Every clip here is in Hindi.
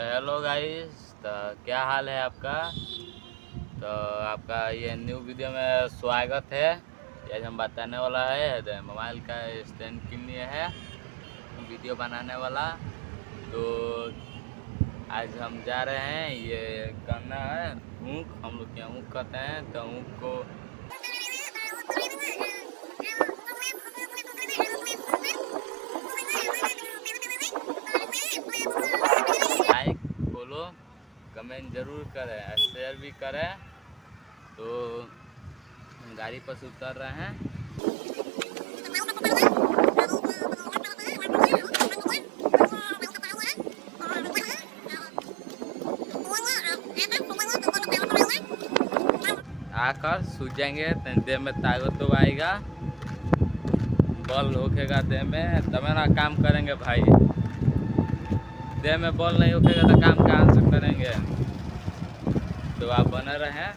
हेलो गाइस, तो क्या हाल है आपका। तो आपका ये न्यू वीडियो में स्वागत है। आज हम बताने वाला है मोबाइल का स्टैंड के लिए है वीडियो बनाने वाला। तो आज हम जा रहे हैं, ये करना है ऊँख, हम लोग क्या ऊँख कहते हैं। तो ऊँख को लाइक फॉलो कमेंट जरूर करें और शेयर भी करें। तो हम गाड़ी पर से उतर रहे हैं। आकर सूझ जाएंगे, देह में ताकत तो आएगा, बल होखेगा देह में, तब ना काम करेंगे भाई। देह में बल नहीं होखेगा तो काम कहाँ से करेंगे। तो आप बने रहें।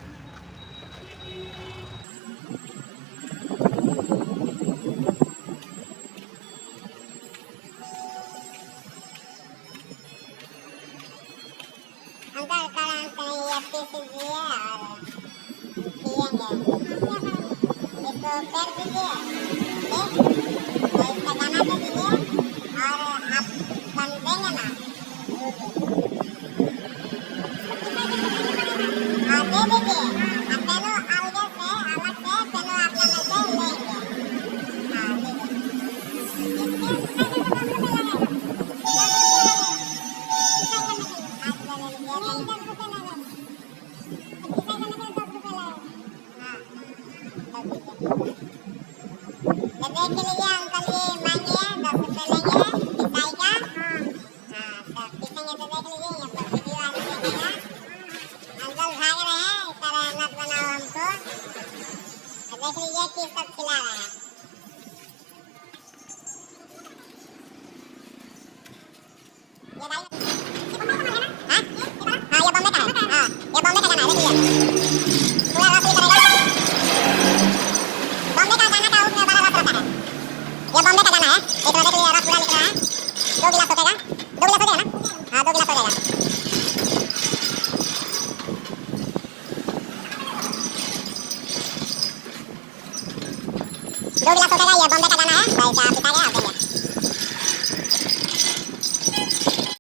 देख लीजिए किस सब खिला रहा है। दो गिलास हो जाएगा, ये बॉम्बे का गाना है, भाई साहब पिता